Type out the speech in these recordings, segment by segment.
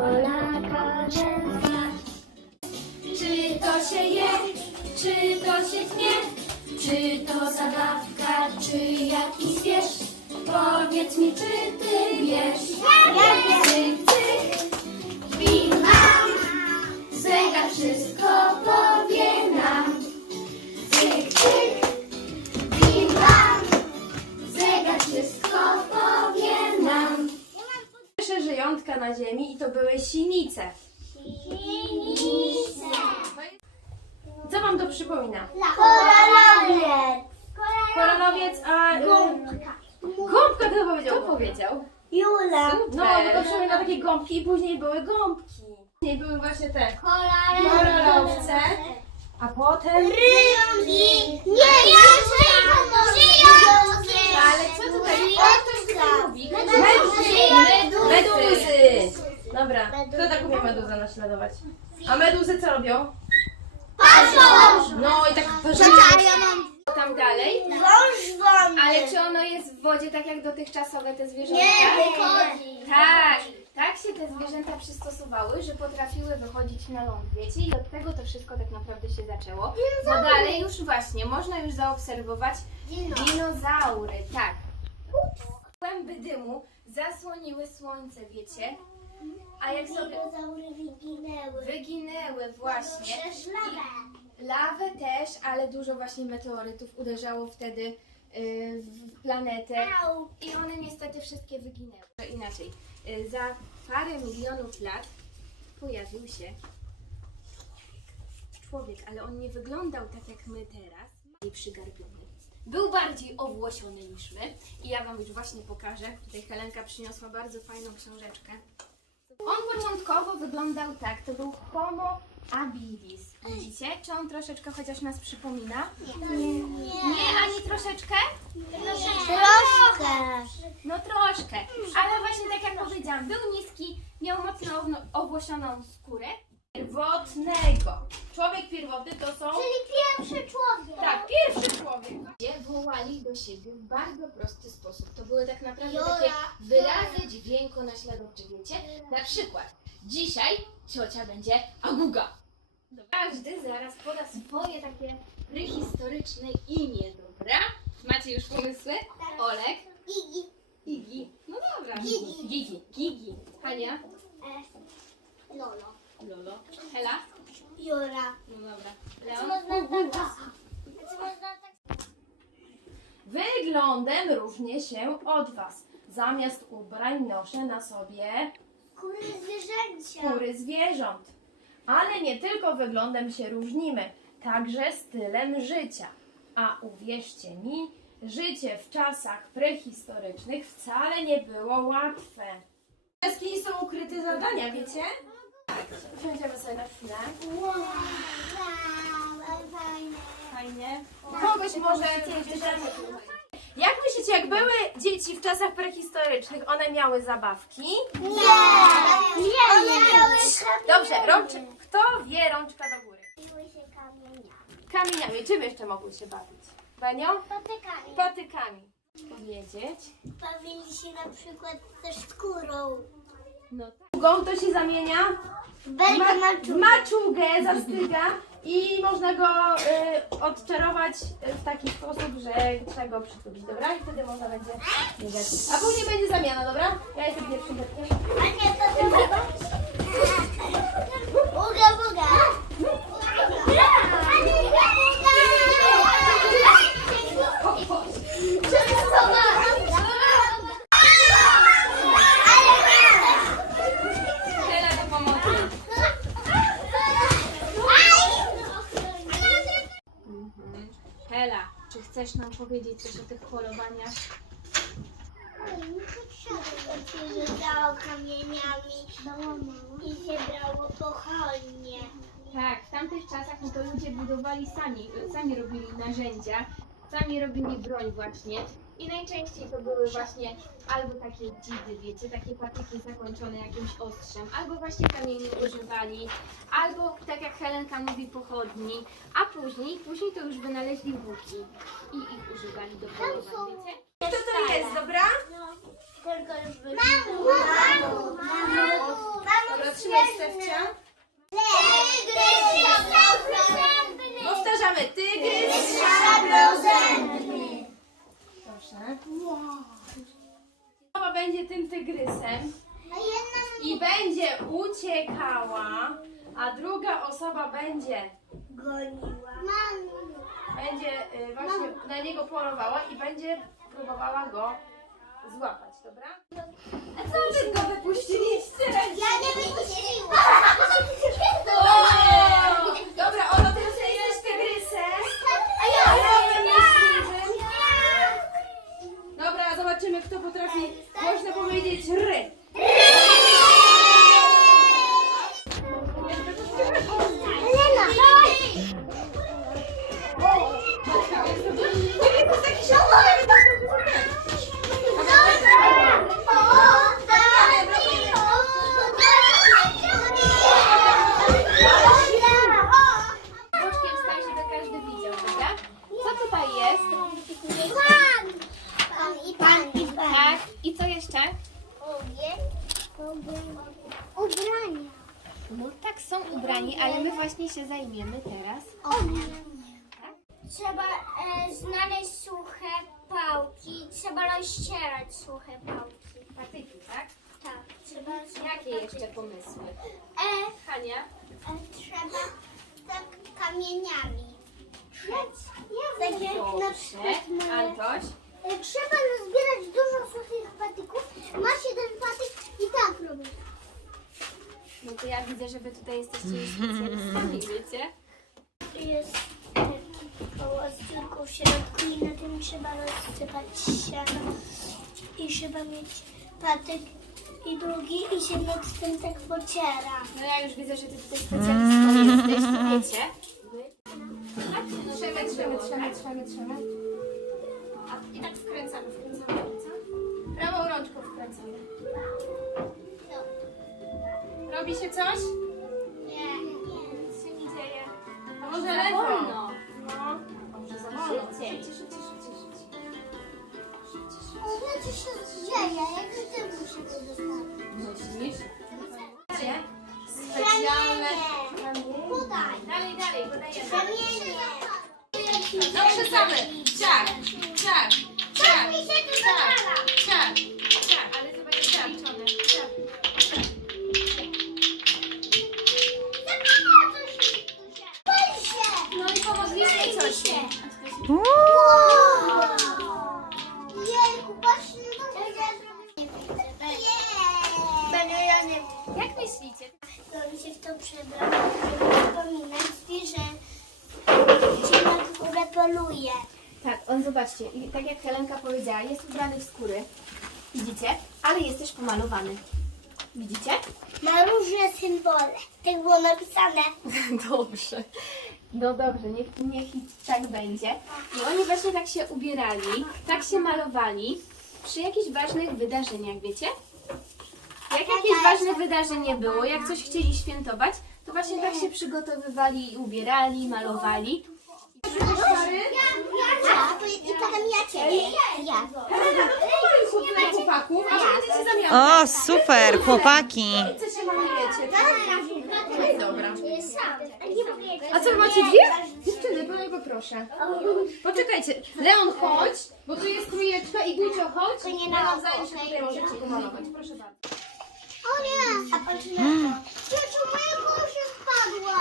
Polaka żelka. Czy to się je, czy to się tnie, czy to zabawka, czy jakiś zwierz? Powiedz mi, czy ty wiesz? Ja wiem. Cyk, cyk, bim, bam, zegar wszystko powie. Sinice. Co wam to przypomina? Koralowiec. Koronowiec, a... y, Gąbka to powiedział. Kto powiedział? Jula. No, bo to przypomina takie gąbki i później były gąbki. Później były właśnie te koralowce, a potem... Rybki. Nie, żyjące. Ale co tutaj? O, ktoś tutaj mówi. Meduzy. Meduzy. Dobra, kto tak umie meduzę naśladować? A meduzy co robią? No i tak tam dalej. Wąż. Ale czy ono jest w wodzie tak jak dotychczasowe te zwierzęta? Nie, wychodzi. Tak, tak się te zwierzęta przystosowały, że potrafiły wychodzić na ląd, wiecie? I od tego to wszystko tak naprawdę się zaczęło. Bo dalej już właśnie można już zaobserwować dinozaury, tak. Kłęby dymu zasłoniły słońce, wiecie? A jak sobie Dinozaury wyginęły. wyginęły właśnie. Przez lawę. Lawę też, ale dużo właśnie meteorytów uderzało wtedy y, w planetę. Au. I one niestety wszystkie wyginęły. Inaczej, y, za parę milionów lat pojawił się człowiek. Człowiek, ale on nie wyglądał tak jak my teraz. Bardziej przygarbiony. Był bardziej owłosiony niż my. I ja Wam już właśnie pokażę. Tutaj Helenka przyniosła bardzo fajną książeczkę. On początkowo wyglądał tak. To był Homo habilis. Widzicie? Czy on troszeczkę chociaż nas przypomina? Nie, ani troszeczkę? Troszkę. No troszkę, ale właśnie tak jak powiedziałam, był niski, miał mocno owno- owłosioną skórę. Pierwotnego. Człowiek pierwotny to są... Czyli pierwszy człowiek. Tak, pierwszy człowiek. Gdzie wołali do siebie w bardzo prosty sposób. To były tak naprawdę Jola, takie wyrazy dźwiękonaśladowcze, wiecie? Na przykład, dzisiaj ciocia będzie Aguga. Każdy zaraz poda swoje takie prehistoryczne imię, dobra? Macie już pomysły? Olek? Gigi. Igi. No dobra. Gigi. Gigi. Gigi. Hania? E, Lolo. Lolo. Hela? Jura. No dobra. Leon? można tak... Co można tak... Wyglądem różnię się od Was. Zamiast ubrań noszę na sobie Kury zwierzęcia. skóry zwierząt. Ale nie tylko wyglądem się różnimy, także stylem życia. A uwierzcie mi, życie w czasach prehistorycznych wcale nie było łatwe. W jaskini są ukryte zadania, wiecie? Usiądziemy sobie na chwilę. Wow. ale fajne. Fajnie. Kogoś może wybierzemy. Jak myślicie, jak były dzieci w czasach prehistorycznych, one miały zabawki? Nie. Nie. One miały Dobrze, rącz... kto wie rączka do góry? Kamieniami. Czym jeszcze mogły się bawić? Benio? Patykami. Patykami. Powiedzieć. Bawili się na przykład ze skórą. No tak. Długą to się zamienia Belka w maczugę, zastyga i można go y, odczarować y, w taki sposób, że trzeba go przytulić, dobra? I wtedy można będzie biegać. A później będzie zamiana, dobra? Ja jestem dzieckiem. A nie, to. Uga, buga. Hela do pomocy. Mhm. Hela, chcesz nam powiedzieć coś o tych polowaniach? się rzucało kamieniami i się brało pochodnie. Tak, w tamtych czasach no to ludzie budowali sami, sami robili narzędzia, sami robili broń właśnie. I najczęściej to były właśnie albo takie dzidy, wiecie, takie patyki zakończone jakimś ostrzem, albo właśnie kamieni używali, albo tak jak Helenka mówi, pochodni, a później, później to już wynaleźli łuki i ich używali do polowań, wiecie? Kto to jest, dobra? Tylko już Mamu, mamu, mamu, Dobra, trzymaj Stefcia. Tygrys szablozębny. Powtarzamy. Tygrys. Szablozębny. Proszę. będzie tym tygrysem i będzie uciekała, a druga osoba będzie, goniła. Będzie y, właśnie na niego polowała i będzie próbowała go złapać, dobra? A co wy go wypuściliście? Ja nie wypuściłam. Ubrania. No tak, są ubrani, ale my właśnie się zajmiemy teraz. Trzeba e, znaleźć suche pałki. Trzeba rozcierać suche pałki. Patyki, tak? Tak, trzeba. Jakie jeszcze pomysły? E, Hania? e, trzeba tak kamieniami. Takie na przykład. Antoś? E, Trzeba rozbierać dużo suchych patyków. Masz jeden patyk i tak robisz. No to ja widzę, że wy tutaj jesteście już specjalistami, wiecie? Tu jest taki koło z dziurką w środku i na tym trzeba rozsypać siano. I trzeba mieć patyk i drugi i się nad tym tak pociera. No ja już widzę, że ty tutaj specjalistką jesteś, to wiecie. Trzemy, trzemy, trzemy, trzemy, trzemy. Robi się coś? Nie, nie. Nic się nie dzieje. A może lewą? Wolno. No. Może za wolno. Szybciej. Szybciej, szybciej, szybciej, szybciej. Ale co się dzieje? Jak ty muszę to zostawić? Myślisz? Specjalne Podaj. Dalej, dalej, podajemy. Kamienie. Dobrze same. Ciak, ciak, ciak, Mi się tu zawala. Tak, on zobaczcie, i tak jak Helenka powiedziała, jest ubrany w skóry. Widzicie? Ale jest też pomalowany. Widzicie? Ma różne symbole. Tak było napisane. Dobrze. No dobrze, niech, niech tak będzie. I oni właśnie tak się ubierali, tak się malowali przy jakichś ważnych wydarzeniach, wiecie? Jak jakieś ważne wydarzenie było, jak coś chcieli świętować, to właśnie tak się przygotowywali i ubierali, malowali. Ja, ja. Ja. O, super, chłopaki. Co się malujecie? No i dobra. Sam. A co, wy macie dwie? Dziewczyny, bardzo proszę. Poczekajcie. Leon, chodź, bo tu jest trójeczka i Gucio, chodź. To nie na Leon, się tutaj, możecie pomalować. Proszę bardzo. O nie! A patrz na to. Ciociu, moja kołysza spadła.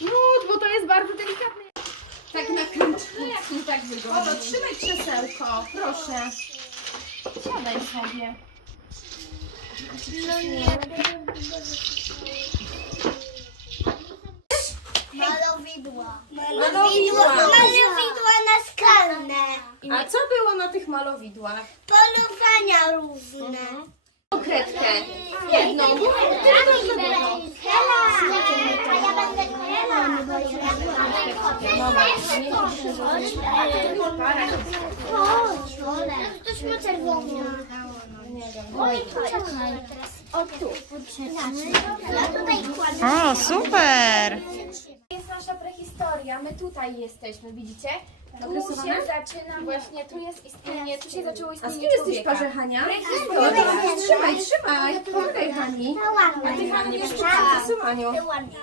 Lud, bo to jest bardzo delikatne. Nakręcić. tak wygodnie. Oto, trzymaj krzesełko, proszę. Siadaj sobie. No nie. Malowidła. Malowidła. Malowidła naskalne. A co było na tych malowidłach? Polowania różne. Kredkę. Jedną. Hela! A ja będę Hela. Ktoś ma czerwoną. Oj, czekaj. O tu. Ja tutaj kładę. O, super. To jest nasza prehistoria, my tutaj jesteśmy, widzicie? Tu się zaczyna właśnie, tu jest istnienie, tu się zaczęło A z istnienie kim jesteś człowieka. parze, Hania? No, trzymaj, trzymaj. Pomagaj Hani. To ładne. A ty Hani jeszcze Tak. przed Aniu. To ładne.